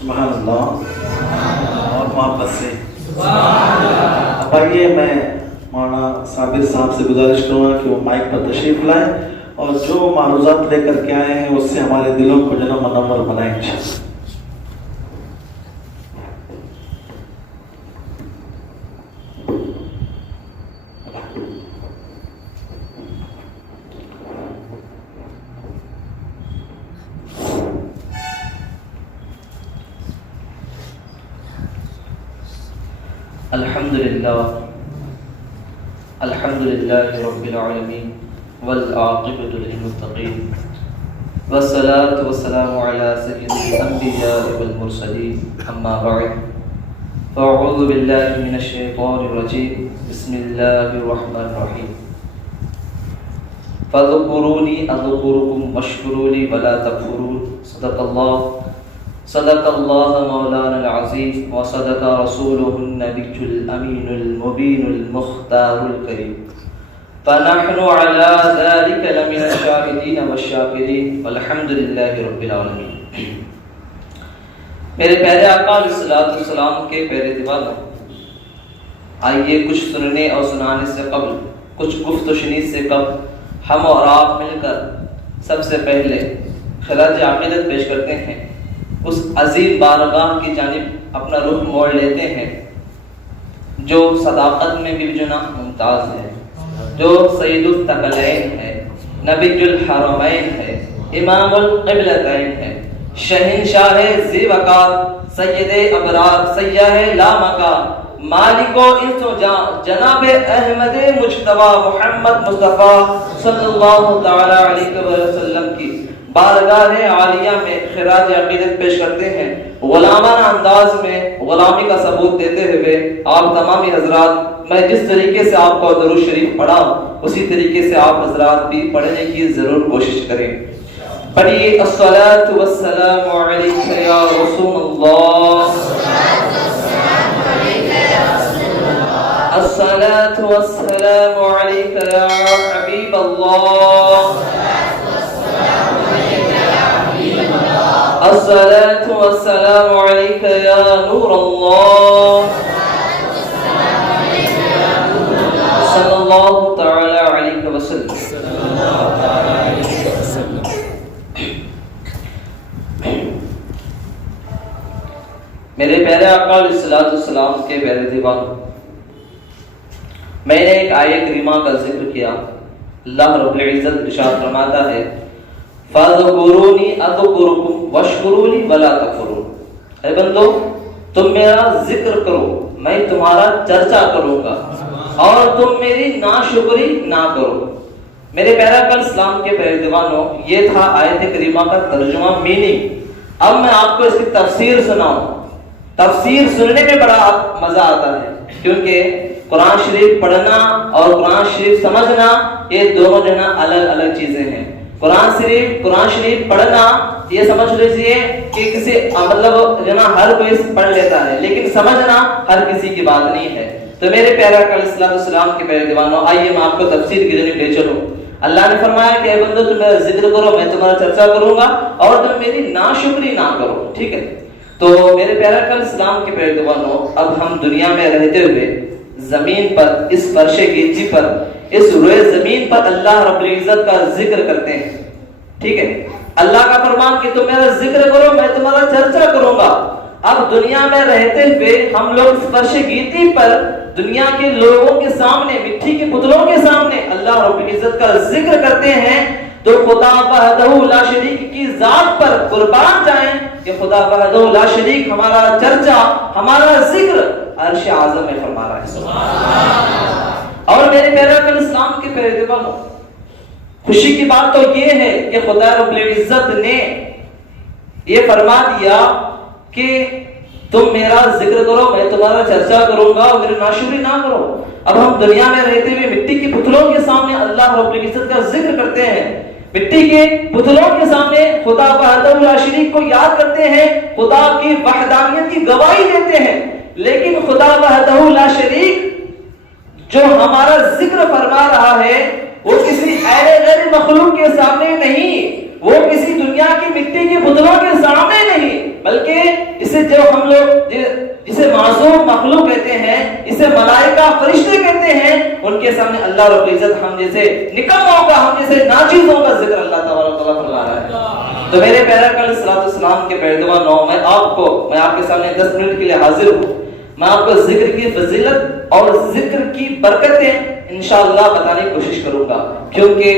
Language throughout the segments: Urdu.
سبحان اللہ اور محبت سے اب آئیے میں مولانا صابر صاحب سے گزارش کروں گا کہ وہ مائک پر تشریف لائیں اور جو معروضات لے کر کے آئے ہیں اس سے ہمارے دلوں کو جو ہے منور بنائیں انشاءاللہ۔ الحمد لله رب العالمين والعاقبة للمتقين والصلاة والسلام على سيد الأنبياء والمرسلين أما بعد فأعوذ بالله من الشيطان الرجيم بسم الله الرحمن الرحيم فاذكروني أذكركم واشكروا لي ولا تكفرون صدق الله مولانا العظيم وصدق رسوله النبي الأمين المبين المختار الكريم فنحن على ذلك لمن الشاهدين والشاكرين والحمد لله رب العالمين۔ میرے پیارے آقا علیہ الصلوۃ والسلام کے پیارے دیوانوں، آئیے کچھ سننے اور سنانے سے قبل، کچھ گفت و شنید سے قبل ہم اور آپ مل کر سب سے پہلے خراج عقیدت پیش کرتے ہیں، اس عظیم بارگاہ کی جانب اپنا رخ موڑ لیتے ہیں جو صداقت میں بھی جناح ممتاز ہے، جو سید الثقلین ہے، نبی الحرمین ہے، امام القبلتین ہے، شہنشاہ ذی وقار، سید ابرار، سیاح لامکان، مالک و انس و جان، جناب احمد مجتبی محمد مصطفیٰ صلی اللہ تعالی علیہ وسلم کی بارگاہ عالیہ میں خراج عقیدت پیش کرتے ہیں، غلامانہ انداز میں غلامی کا ثبوت دیتے ہوئے آپ تمامی حضرات، میں جس طریقے سے آپ کو درود شریف پڑھا اسی طریقے سے آپ حضرات بھی پڑھنے کی ضرور کوشش کریں۔ پڑھیے الصلاۃ والسلام علیک یا رسول اللہ، الصلاۃ والسلام علیک یا حبیب اللہ، الصلاة والسلام عليك يا نور الله صلى الله تعالى عليك وسلم۔ میرے پیارے آقا علیہ الصلوۃ والسلام کے پیارے دیوانوں، میں نے ایک آیت کریمہ کا ذکر کیا۔ اللہ رب العزت ارشاد فرماتا ہے فَاذْكُرُونِي أَذْكُرْكُمْ وَاشْكُرُوا لِي وَلَا تَكْفُرُونَ، اے بندو تم میرا ذکر کرو، میں تمہارا چرچا کروں گا اور تم میری ناشکری نہ کرو۔ میرے پیارے آقا اسلام کے پیارے دیوانوں، یہ تھا آیت کریمہ کا ترجمہ، میننگ۔ اب میں آپ کو اس کی تفسیر سناؤں۔ تفسیر سننے میں بڑا مزہ آتا ہے، کیونکہ قرآن شریف پڑھنا اور قرآن شریف سمجھنا یہ دونوں جو ہے نا الگ الگ چیزیں ہیں۔ قرآن شریف پڑھنا یہ سمجھ لیجئے کہ کسی مطلب جو نا ہر کوئی پڑھ لیتا ہے، لیکن سمجھنا ہر کسی کی بات نہیں ہے۔ تو میرے پیارے آقا علیہ السلام کے پیارے دیوانوں، آئیے میں آپ کو تفسیر کی جانب لے چلوں۔ اللہ نے فرمایا کہ اے بندو تم میرا ذکر کرو، میں تمہارا چرچا کروں گا اور تم میری ناشکری نہ کرو، ٹھیک ہے؟ تو میرے پیارے آقا علیہ السلام کے پیارے دیوانوں، اب ہم دنیا میں رہتے ہوئے زمین پر، اس فرش گیجی پر، اس روئے زمین پر اللہ رب العزت کا ذکر کرتے ہیں، ٹھیک ہے؟ اللہ کا فرمان کہ تم میرا ذکر کرو، میں تمہارا چرچا کروں گا۔ اب دنیا میں رہتے ہوئے ہم لوگ اس فرش گیتی پر دنیا کے لوگوں کے سامنے، مٹی کے پتلوں کے سامنے اللہ رب العزت کا ذکر کرتے ہیں، تو خدا وحدہ لا شریک کی ذات پر قربان جائیں کہ خدا وحدہ لا شریک ہمارا چرچا، ہمارا ذکر عرش اعظم میں فرما رہا ہے، سبحان اللہ۔ اور میرے پیارے آقا اسلام کے پیارے دیوانوں، خوشی کی بات تو یہ ہے کہ خدا رب العزت نے یہ فرما دیا کہ تم میرا ذکر کرو، میں تمہارا چرچا کروں گا اور میری ناشکری نہ کرو۔ اب ہم دنیا میں رہتے ہوئے مٹی کی پتلوں کے سامنے اللہ رب العزت کا ذکر کرتے ہیں، مٹی کے پتلوں کے سامنے خدا وحدہ لا شریک کو یاد کرتے ہیں، خدا کی وحدانیت کی گواہی دیتے ہیں، لیکن خدا وحدہ لا شریک جو ہمارا ذکر فرما رہا ہے وہ کسی غیر مخلوق کے سامنے نہیں، وہ کسی دنیا کی مٹی کے پتلوں کے سامنے نہیں، بلکہ اسے جو ہم لوگ جسے معصوم مخلوق کہتے ہیں، اسے ملائکہ فرشتے کہتے ہیں، ان کے سامنے اللہ رب العزت ہم جیسے نکموں کا، ہم جیسے ناچیزوں کا ذکر اللہ تبارک و تعالیٰ فرما رہا ہے۔ تو میرے پیارے آقا علیہ الصلوۃ والسلام کے پیروانوں، میں آپ کے سامنے 10 منٹ کے لیے حاضر ہوں۔ میں آپ کو ذکر کی فضیلت اور ذکر کی برکتیں انشاءاللہ بتانے کی کوشش کروں گا، کیونکہ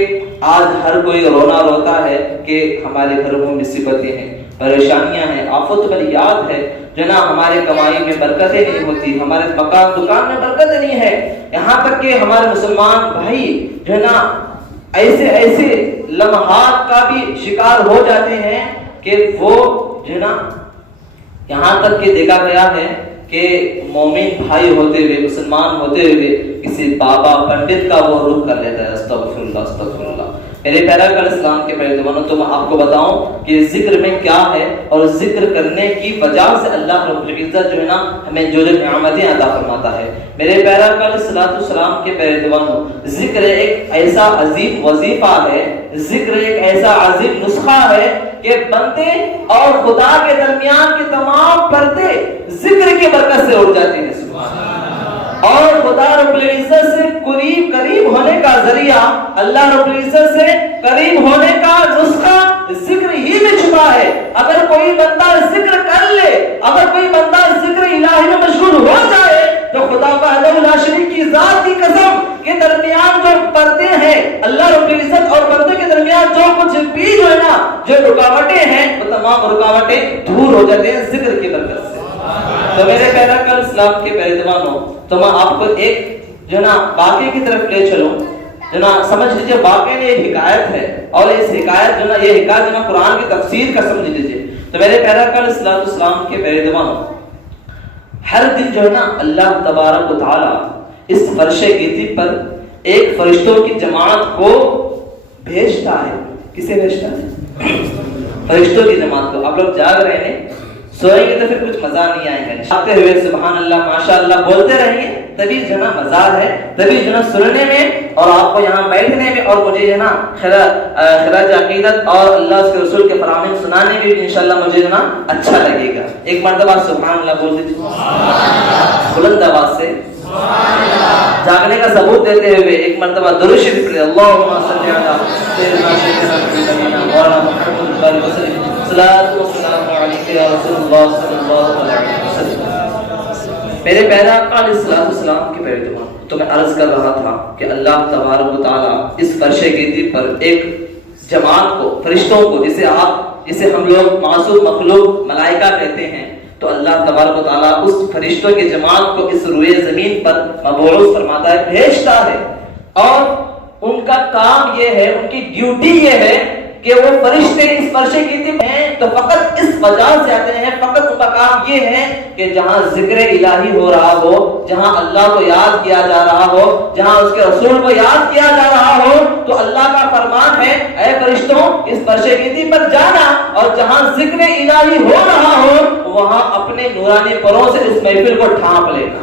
آج ہر کوئی روتا ہے کہ ہمارے گھروں میں مصیبتیں ہیں، پریشانیاں ہیں، آفت بلیات ہے، جو نا ہمارے کمائی میں برکتیں نہیں ہوتی، ہمارے مکان دکان میں برکت نہیں ہے، یہاں تک کہ ہمارے مسلمان بھائی جو نا ایسے لمحات کا بھی شکار ہو جاتے ہیں کہ وہ جو نا یہاں تک کہ دیکھا گیا ہے کہ مومن بھائی ہوتے ہوئے، مسلمان ہوتے ہوئے کسی بابا پنڈت کا وہ رخ کر لیتا ہے۔ استغفر اللہ استغفر اللہ۔ میرے پیارے آقا علیہ السلام کے پیارے دوستوں، تو میں آپ کو بتاؤں کہ ذکر میں کیا ہے، اور ذکر کرنے کی وجہ سے اللہ رب العزت جو ہے نا ہمیں جو نعمتیں عطا فرماتا ہے۔ میرے پیارے آقا علیہ السلام کے پیارے دوستوں، ذکر ایک ایسا عظیم وظیفہ ہے، ذکر ایک ایسا عظیم نسخہ ہے کہ بندے اور خدا کے درمیان کے تمام پردے ذکر کی برکت سے اڑ جاتے ہیں۔ سبحان اللہ۔ اور خدا رب العزت سے قریب ہونے کا ذریعہ، اللہ رب العزت سے قریب ہونے کا نسخہ ذکر ہی میں چھپا ہے۔ اگر کوئی بندہ ذکر کر لے، اگر کوئی بندہ ذکر الہی میں مشغول ہو جائے، تو خدا وحدہ لا شریک کی ذات کی قسم کے درمیان جو پردے ہیں، اللہ رب العزت اور بندے کے درمیان جو کچھ بھی جو ہے نا جو رکاوٹیں ہیں، وہ تمام رکاوٹیں دور ہو جاتے ہیں ذکر کی برکت سے۔ تو میرے پیارے آقا اسلام کے پیارے دیوانوں، تو میں آپ کو ایک جو نا واقعے کی طرف لے چلوں، جو نا سمجھ لیجئے واقعے میں ایک حکایت ہے، اور اس حکایت جو نا یہ حکایت جو نا قرآن کی تفسیر کا سمجھ لیجئے۔ تو میرے پیارے آقا اسلام کے پیارے دیوانوں، ہر دن جو ہے نا اللہ تبارک و تعالی اس فرش گیتی پر ایک فرشتوں کی جماعت کو بھیجتا ہے۔ کسے بھیجتا ہے؟ فرشتوں کی جماعت کو۔ آپ لوگ جاگ رہے ہیں، سوئیں گے تو پھر کچھ مزہ نہیں آئے گا۔ آتے ہوئے سبحان اللہ ماشاء اللہ بولتے رہیں گے، تبھی جو نا مزہ ہے، تبھی جو نا سننے میں اور آپ کو یہاں بیٹھنے میں، اور مجھے جو نا خراج عقیدت اور اللہ اس کے رسول کے فرامین سنانے میں بھی انشاءاللہ مجھے جو نا اچھا لگے گا۔ ایک مرتبہ سبحان اللہ بول دیجیے بلند آواز سے، جاگنے کا ثبوت دیتے ہوئے ایک مرتبہ درود شریف پڑھیں۔ اللہم صلی علی سیدنا سیدنا مولانا محمد علیہ وسلم، صلاۃ و سلام علیک یا رسول اللہ صلی اللہ علیہ وسلم۔ میرے پیارے آقا علیہ السلام کے پیارے دوستوں، تو میں عرض کر رہا تھا کہ اللہ تبارک و تعالی اس فرش گیتی پر ایک جماعت کو، فرشتوں کو، جسے ہم لوگ معصوم مخلوق ملائکہ کہتے ہیں، تو اللہ تبارک و تعالیٰ اس فرشتوں کی جماعت کو اس روئے زمین پر مبعوث فرماتا ہے، بھیجتا ہے، اور ان کا کام یہ ہے، ان کی ڈیوٹی یہ ہے کہ وہ فرشتے اس فرش گیتی میں ہیں تو فقط اس وجہ سے آتے ہیں، فقط ان کا کام یہ ہے کہ جہاں ذکر الہی ہو رہا ہو، جہاں اللہ کو یاد کیا جا رہا ہو، جہاں اس کے رسول کو یاد کیا جا رہا ہو، تو اللہ کا فرمان ہے اے فرشتوں اس فرش گیتی پر جانا، اور جہاں ذکر الہی ہو رہا ہو وہاں اپنے نورانی پروں سے اس محفل کو ڈھانپ لینا،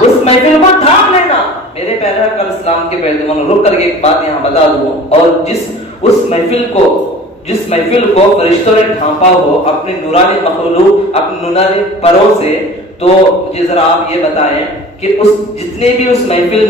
اس محفل کو ڈھانپ لینا۔ میرے پیارے آقا اسلام کے پیارے دوستوں، رک کر کے ایک بات یہاں بتا دوں، اور جس محفل کو فرشتوں نے ڈھانپا ہو اپنے نورانی مخلوق، اپنے نورانی پروں سے، تو مجھے ذرا آپ یہ بتائیں کہ جتنے بھی اس محفل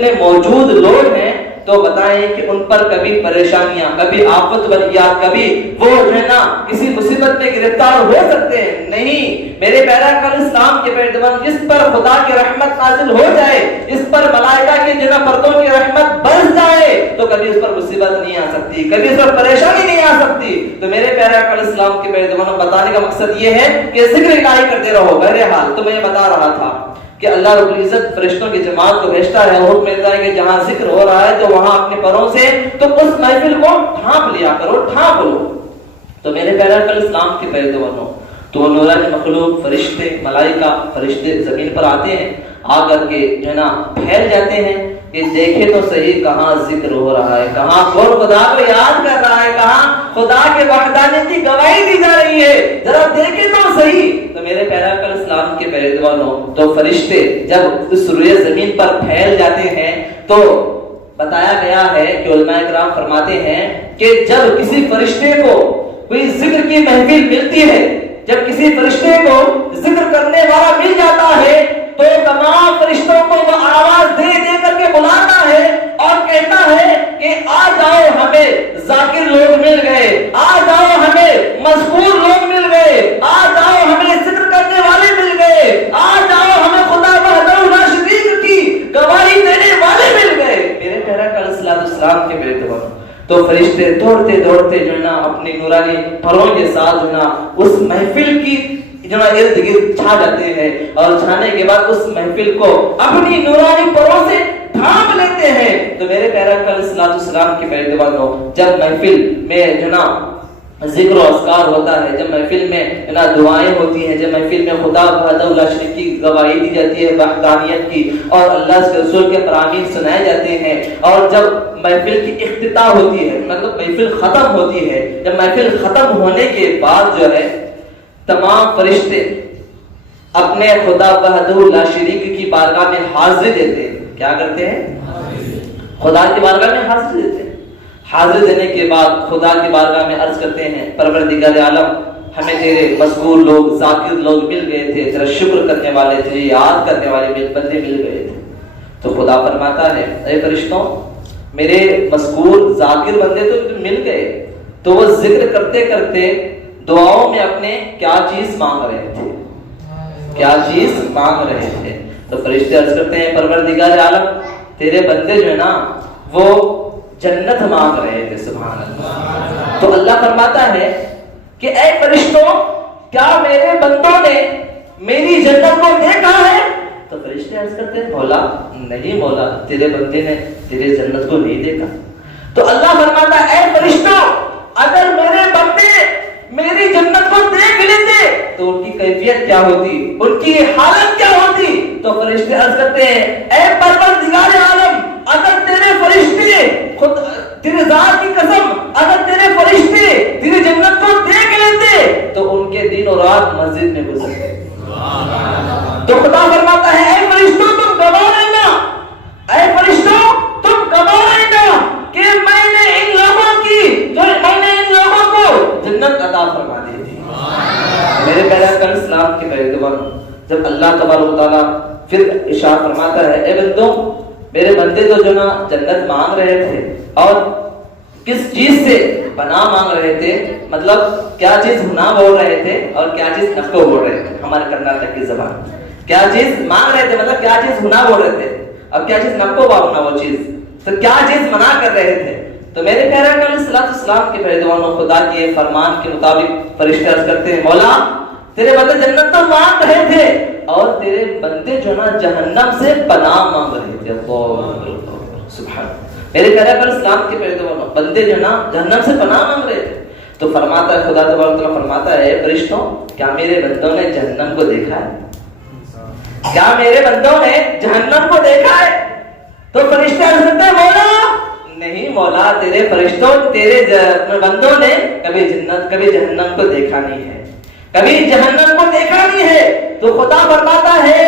میں موجود لوگ ہیں، تو بتائیں کہ ان پر کبھی پریشانیاں، کبھی آفت بلیات، کبھی وہ جو ہے نا کسی مصیبت میں گرفتار ہو سکتے ہیں؟ نہیں۔ میرے پیارے آقا اسلام کے پیارے دوستوں، جس پر خدا کی رحمت نازل ہو جائے، جس پر ملائکہ کے جنا پردوں کی رحمت برس جائے، تو کبھی اس پر مصیبت نہیں آ سکتی، کبھی اس پر پریشانی نہیں آ سکتی۔ تو میرے پیارے آقا اسلام کے پیارے دوستوں، بتانے کا مقصد یہ ہے کہ ذکر الہی کرتے رہو بہرحال۔ تو میں یہ بتا رہا تھا کہ اللہ رب العزت فرشتوں کی جماعت کو بھیجتا ہے، اور حکم ملتا ہے کہ جہاں ذکر ہو رہا ہے تو وہاں اپنے پروں سے تو اس محفل کو ڈھانپ لیا کرو، ڈھانپ لو۔ تو میرے پیارے آقا اسلام کے پیارے دوستوں، تو نورانی مخلوق، فرشتے، ملائکہ، فرشتے زمین پر آتے ہیں، آ کر کے جو ہے نا پھیل جاتے ہیں کہ دیکھے تو صحیح کہاں ذکر ہو رہا ہے، کہاں کون خدا کو یاد کر رہا ہے، کہاں خدا کے وحدانیت کی گواہی دی جا رہی ہے، ذرا دیکھے تو صحیح۔ تو میرے پیارے آقا اسلام کے پیارے دوستوں، تو فرشتے جب اس روئے زمین پر پھیل جاتے ہیں، تو بتایا گیا ہے کہ علماء کرام فرماتے ہیں کہ جب کسی فرشتے کو کوئی ذکر کی محفل ملتی ہے، جب کسی فرشتے کو ذکر کرنے والا مل جاتا ہے تو تمام فرشتوں کو وہ آواز دے دے کر کے بلاتا ہے اور کہتا ہے کہ آ جاؤ، ہمیں ذاکر لوگ مل گئے، آ جاؤ ہمیں مذکور لوگ مل گئے، آ جاؤ ہمیں ذکر کرنے والے مل گئے، آ جاؤ ہمیں خدا وحدہ لا شریک کی گواہی دینے والے مل گئے۔ میرے پیارے آقا علیہ الصلوۃ والسلام کے بیٹے بنو تو فرشتے دوڑتے دوڑتے جو ہے نا اپنی نورانی پروں کے ساتھ جو ہے نا اس محفل کی جو نا ارد گرد چھا جاتے ہیں، اور چھانے کے بعد اس محفل کو اپنی نورانی پروں سے ڈھانپ لیتے ہیں۔ تو میرے پیارے آقا علیہ الصلوۃ والسلام کے بیٹے بنو جب محفل میں جو نا ذکر و اذکار ہوتا ہے، جب محفل میں نا دعائیں ہوتی ہیں، جب محفل میں خدا وحدہ لا شریک کی گواہی دی جاتی ہے وحدانیت کی، اور اللہ کے رسول کے فرامین سنائے جاتے ہیں، اور جب محفل کی اختتام ہوتی ہے، مطلب محفل ختم ہوتی ہے، جب محفل ختم ہونے کے بعد جو ہے تمام فرشتے اپنے خدا وحدہ لا شریک کی بارگاہ میں حاضری دیتے ہیں۔ کیا کرتے ہیں؟ خدا کی بارگاہ میں حاضری دیتے ہیں۔ حاضری دینے کے بعد خدا کی بارگاہ میں عرض کرتے ہیں پروردگار عالم، ہمیں تیرے مذکور لوگ، ذاکر لوگ مل گئے تھے، تیرا شکر کرنے والے، تجھے یاد کرنے والے بندے مل گئے تھے۔ تو خدا فرماتا ہے اے فرشتوں، میرے مذکور ذاکر بندے تو مل گئے، تو وہ ذکر کرتے کرتے دعاؤں میں اپنے کیا چیز مانگ رہے تھے، کیا چیز مانگ رہے تھے؟ تو فرشتے عرض کرتے ہیں پروردگار عالم، تیرے بندے جو ہے نا وہ جنت مانگ رہے تھے۔ سبحان اللہ۔ تو اللہ فرماتا ہے کہ اے فرشتوں، کیا میرے بندوں نے میری جنت کو دیکھا ہے؟ تو فرشتے عرض کرتے ہیں مولا نہیں، مولا تیرے بندے نے تیرے جنت کو نہیں دیکھا۔ تو اللہ فرماتا ہے اے فرشتوں، اگر میرے بندے میری جنت کو دیکھ لیتے تو ان کی کیفیت کیا ہوتی، ان کی حالت کیا ہوتی؟ تو فرشتے عرض کرتے ہیں اے پروردگار عالم، اگر تیرے فرشتے خود تیرے ذات کی قسم، اگر تیرے فرشتے تیری جنت کو دیکھ لیتے تو ان کے دن اور رات مسجد میں گزرتے۔ تو خدا فرماتا ہے اے فرشتوں تم گواہ رہنا، اے فرشتوں تم گواہ رہنا کہ میں نے ان لوگوں کو جنت عطا فرما دی تھی۔ میرے پیارے آقا علیہ السلام کے پیغمبر جب اللہ تبارک و تعالیٰ پھر ارشاد فرماتا ہے اے بندوں، میرے بندے تو جو نا جنت مانگ رہے تھے، اور کس چیز سے پناہ مانگ رہے تھے، مطلب کیا چیز گناہ بول رہے تھے اور کیا چیز نفقو بول رہے تھے، ہمارے کرناٹک کی زبان کیا چیز مانگ رہے تھے، مطلب کیا چیز گناہ بول رہے تھے، اور کیا چیز نفقو بولنا، وہ چیز تو کیا چیز منع کر رہے تھے۔ تو میرے پیارے آقا علیہ الصلوۃ والسلام کے پیروانوں خدا کے فرمان کے مطابق فرشتے عرض کرتے ہیں مولا تیرے بندے جنت تو مانگ رہے تھے اور تیرے بندے جو نا جہنم سے پناہ مانگ رہے تھے۔ اللہ سبحان، میرے پیارے آقا علیہ السلام کے پیروانوں بندے جو نا جہنم سے پناہ مانگ رہے تھے۔ تو فرماتا ہے خدا تبارک و تعالیٰ فرماتا ہے فرشتوں، کیا میرے بندوں نے جہنم کو دیکھا ہے؟ کیا میرے بندوں نے جہنم کو دیکھا ہے؟ تو فرشتے عرض کرتے ہیں مولا نہیں مولا، تیرے فرشتوں تیرے بندوں نے کبھی جنت کبھی جہنم کو دیکھا نہیں ہے، کبھی جہنم کو دیکھا نہیں ہے۔ تو خدا فرماتا ہے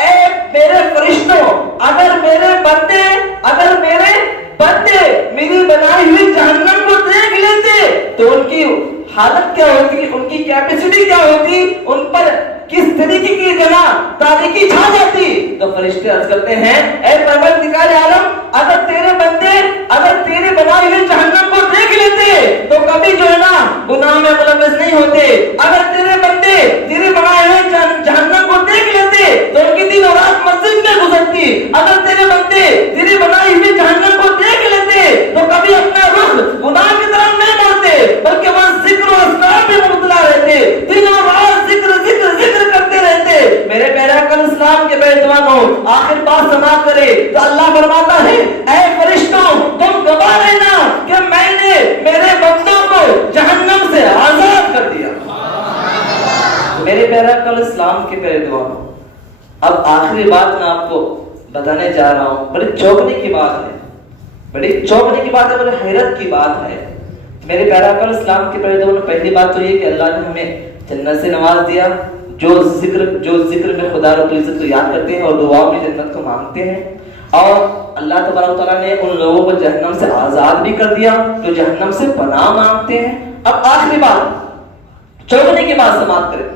اے میرے فرشتوں، اگر میرے بندے میری بنائی ہوئی جہنم کو دیکھ لیتے تو ان کی حالت کیا ہوتی، ان کی کیپیسٹی کیا ہوتی، ان پر کس طریقے کی جناب تاریکی چھا جاتی۔ تو فرشتے عرض کرتے ہیں اے پروردگار عالم، اگر تیرے بندے اگر تیری بنائی ہوئی جہنم کو دیکھ لیتے تو کبھی جو ہے نا گناہ میں ملوث نہیں ہوتے، اگر تیرے بندے تیری بنائی ہوئی جہنم کو دیکھ لیتے تو ان کی دن اور رات مسجد میں گزرتی، اگر تیرے بندے تیری بنائی ہوئی جہنم کو دیکھ لیتے تو کبھی اپنا رخ گناہ کی طرف نہیں موڑتے بلکہ وہ ذکر و اذکار میں مبتلا رہتے، دن اور رات ذکر کرتے رہتے۔ میرے پیارے آقا علیہ السلام کے بیٹوانوں آخر بات سماعت کرے تو اللہ فرماتا ہے اے فرشتوں تم گواہ رہنا کہ میں نے میرے بندوں کو جہنم سے آزاد کر دیا۔ میرے پیارے آقا علیہ السلام کے بیٹوانوں اب آخری بات میں آپ کو بتانے جا رہا ہوں، بڑی چونکنے کی بات ہے، بڑی چونکنے کی بات ہے، بڑی حیرت کی بات ہے۔ میرے پیارے آقا علیہ السلام کے بیٹوانوں پہلی بات تو یہ کہ اللہ نے ہمیں جنت سے نواز دیا، جو ذکر میں خدا رب العزت کو یاد کرتے ہیں اور دعاؤں میں جنت کو مانگتے ہیں، اور اللہ تبارک و تعالیٰ نے ان لوگوں کو جہنم سے آزاد بھی کر دیا جو جہنم سے پناہ مانگتے ہیں، اب آخری بات، چوکنے کی بات سماعت کریں،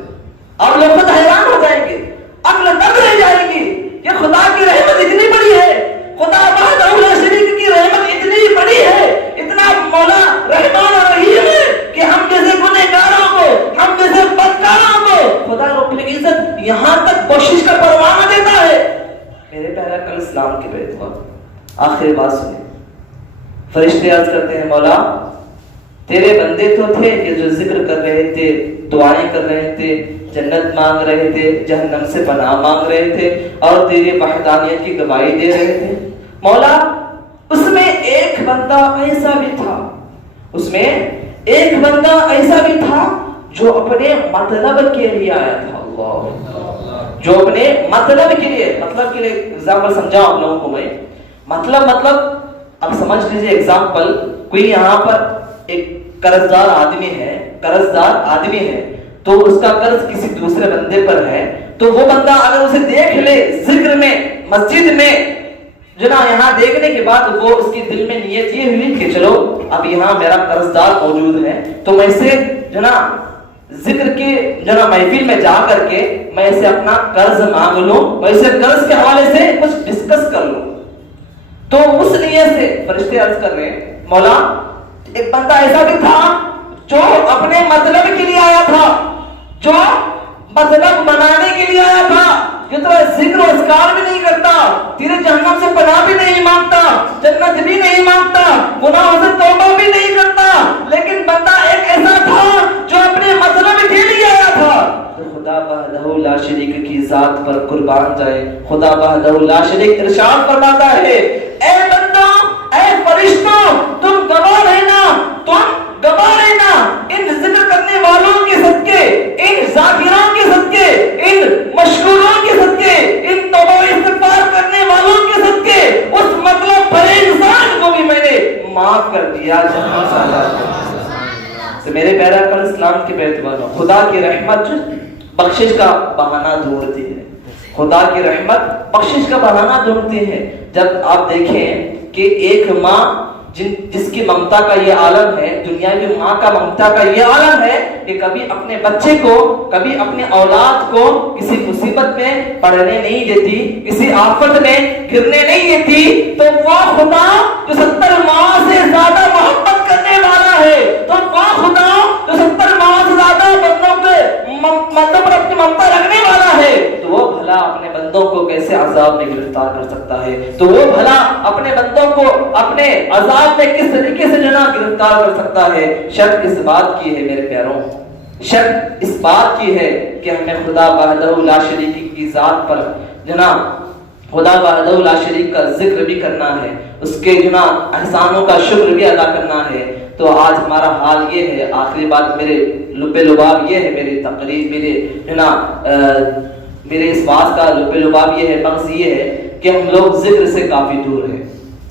آپ لوگ خود حیران ہو جائیں گے، عقل دب رہ جائے گی کہ خدا کی رحمت اتنی بڑی ہے، خدا وحدہ لا شریک کی رحمت اتنی بڑی ہے، اتنا مولا رحمان اور رحیم ہے کہ ہم جیسے گنہگاروں کو، ہم جیسے بدکاروں کو خدا رب العزت یہاں تک بخشش کا پروانہ دیتا ہے۔ میرے پیارے کل اسلام کے بیٹوا آخری بات سنیں، فرشتے عرض کرتے ہیں مولا تیرے بندے تو تھے کہ جو ذکر کر رہے تھے، دعائیں کر رہے تھے، جنت مانگ رہے تھے، جہنم سے پناہ مانگ رہے تھے اور تیری وحدانیت کی گواہی دے رہے تھے، مولا اس میں ایک بندہ ایسا بھی تھا، اس میں ایک بندہ ایسا بھی تھا جو اپنے مطلب کے لیے آیا تھا، اللہ، جو اپنے مطلب کے لیے ایگزامپل سمجھاؤں آپ لوگوں کو میں، مطلب اب سمجھ لیجئے ایگزامپل، کوئی یہاں پر ایک قرضدار آدمی ہے تو اس کا قرض کسی دوسرے بندے پر ہے، تو وہ بندہ اگر اسے دیکھ لے ذکر میں، مسجد میں جناب، یہاں دیکھنے کے بعد وہ اس کی دل میں نیت یہ ہوئی کہ چلو اب یہاں میرا قرضدار موجود ہے تو میں اسے جناب ذکر کی جناب محفل میں جا کر کے میں اسے اپنا قرض مانگ لوں، میں اسے قرض کے حوالے سے کچھ ڈسکس کر لوں، تو اس نیت سے فرشتے عرض کر رہے ہیں مولا ایک بندہ ایسا بھی تھا جو اپنے مطلب کے لیے آیا تھا، جو مطلب بنانے کے لیے آیا تھا، جو تو ذکر و اذکار بھی نہیں کرتا، تیرے جہنم سے پناہ بھی نہیں مانگتا، جنت بھی نہیں مانگتا، گناہوں سے توبہ بھی نہیں کرتا، لیکن بندہ ایک ایسا تھا جو اپنے مطلب کے لیے آیا تھا، خدا وحدہ لا شریک کی ذات پر قربان جائے، خدا وحدہ لا شریک ارشاد فرماتا ہے اے بندوں، اے فرشتوں، تم گواہ رہنا، ان ذکر کرنے والوں کے صدقے، ان ذاکروں کے صدقے، ان مشکوروں کے صدقے، ان توبہ و استغفار کرنے والوں کے صدقے اس مطلب بھرے انسان کو بھی میں نے معاف کر دیا جہاں سے۔ میرے پیارے کل اسلام کے بیٹوانوں، خدا کی رحمت بخشش کا بہانہ ڈھونڈتی ہے، خدا کی رحمت بخشش کا بہانہ ڈھونڈتی ہے۔ جب آپ دیکھیں کہ ایک ماں جس کی ممتا کا یہ عالم ہے، دنیاوی ماں کا ممتا کا یہ عالم ہے کہ کبھی اپنے بچے کو، کبھی اپنے اولاد کو کسی مصیبت میں پڑنے نہیں دیتی، کسی آفت میں گرنے نہیں دیتی، تو وہ خدا جو 70 ماں سے زیادہ محبت کرنے والا ہے، تو وہ خدا جو 70 ماں سے زیادہ بندوں کے مطلب پر اپنی ممتا رکھنے والا ہے، تو وہ بھلا اپنے بندوں کو کیسے عذاب میں گرفتار کر سکتا ہے، تو وہ بھلا اپنے بندوں کو اپنے عذاب میں کس طریقے سے جناب گرفتار کر سکتا ہے۔ شک اس بات کی ہے میرے پیاروں، شک اس بات کی ہے کہ ہمیں خدا وحدہ لا شریک کی ذات پر جناب خدا وحدہ لا شریک کا ذکر بھی کرنا ہے، اس کے جناب احسانوں کا شکر بھی ادا کرنا ہے۔ تو آج ہمارا حال یہ ہے، آخری بات میرے لب لباب یہ ہے، میری تقریر، میرے اس بات کا لب لباب یہ ہے، مغز یہ ہے کہ ہم لوگ ذکر سے کافی دور ہیں،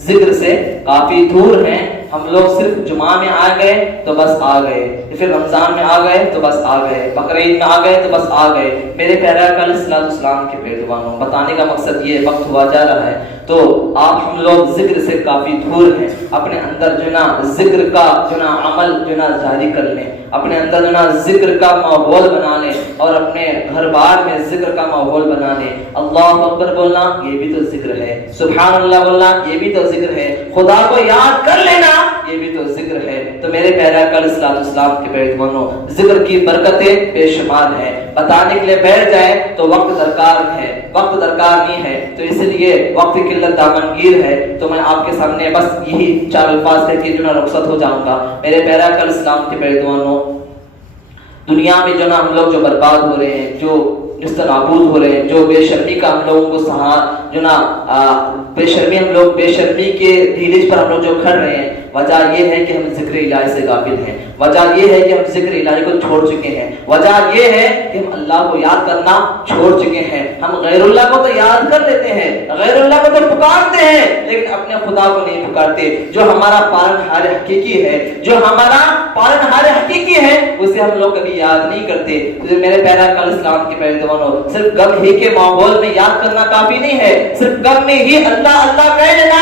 ذکر سے کافی دور ہیں۔ ہم لوگ صرف جمعہ میں آ گئے تو بس آ گئے، پھر رمضان میں آ گئے تو بس آ گئے، بقرعید میں آ گئے تو بس آ گئے۔ میرے پیارے آقا علیہ الصلوۃ والسلام کے پیروانوں، بتانے کا مقصد یہ وقت ہوا جا رہا ہے، تو آپ ہم لوگ ذکر سے کافی دور ہیں۔ اپنے اندر جو نا ذکر کا جو نا عمل جو نا جاری کر لیں، اپنے اندر جو نا ذکر کا ماحول بنا لیں، اور اپنے گھر بار میں ذکر کا ماحول بنا لیں۔ اللہ اکبر بولنا یہ بھی تو ذکر ہے، سبحان اللہ بولنا یہ بھی تو ذکر ہے، خدا کو یاد کر لینا یہ بھی تو ذکر ہے۔ تو میرے پیارے آقا علیہ الصلوۃ والسلام کے پیروانوں، ذکر کی برکتیں بے شمار ہیں، بتانے کے لیے بیٹھ جائے تو وقت درکار ہے، وقت درکار نہیں ہے، تو اس لیے وقت کی قلت دامنگیر ہے۔ تو میں آپ کے سامنے بس یہی 4 الفاظ کہہ کے جو نا رخصت ہو جاؤں گا۔ میرے پیارے آقا علیہ السلام کے پیروانوں، دنیا میں جو نا ہم لوگ جو برباد ہو رہے ہیں، جو نابود ہو رہے ہیں، جو بے شرمی کا ہم لوگوں کو جو نا بے شرمی، ہم لوگ بے شرمی کے ڈھیلج پر ہم لوگ جو کھڑ رہے ہیں، وجہ یہ ہے کہ ہم ذکر الہی سے غافل ہیں، وجہ یہ ہے کہ ہم ذکر الہی کو چھوڑ چکے ہیں، وجہ یہ ہے کہ ہم اللہ کو یاد کرنا چھوڑ چکے ہیں۔ ہم غیر اللہ کو تو یاد کر لیتے ہیں، غیر اللہ کو تو پکارتے ہیں، لیکن اپنے خدا کو نہیں پکارتے، جو ہمارا پالنہار حقیقی ہے، جو ہمارا پالنہار حقیقی ہے، اسے ہم لوگ کبھی یاد نہیں کرتے۔ تو میرے پیارے آقا علیہ السلام کے پیروانوں، صرف غم ہی کے ماحول میں یاد کرنا کافی نہیں ہے، صرف غم میں ہی اللہ اللہ کہہ لینا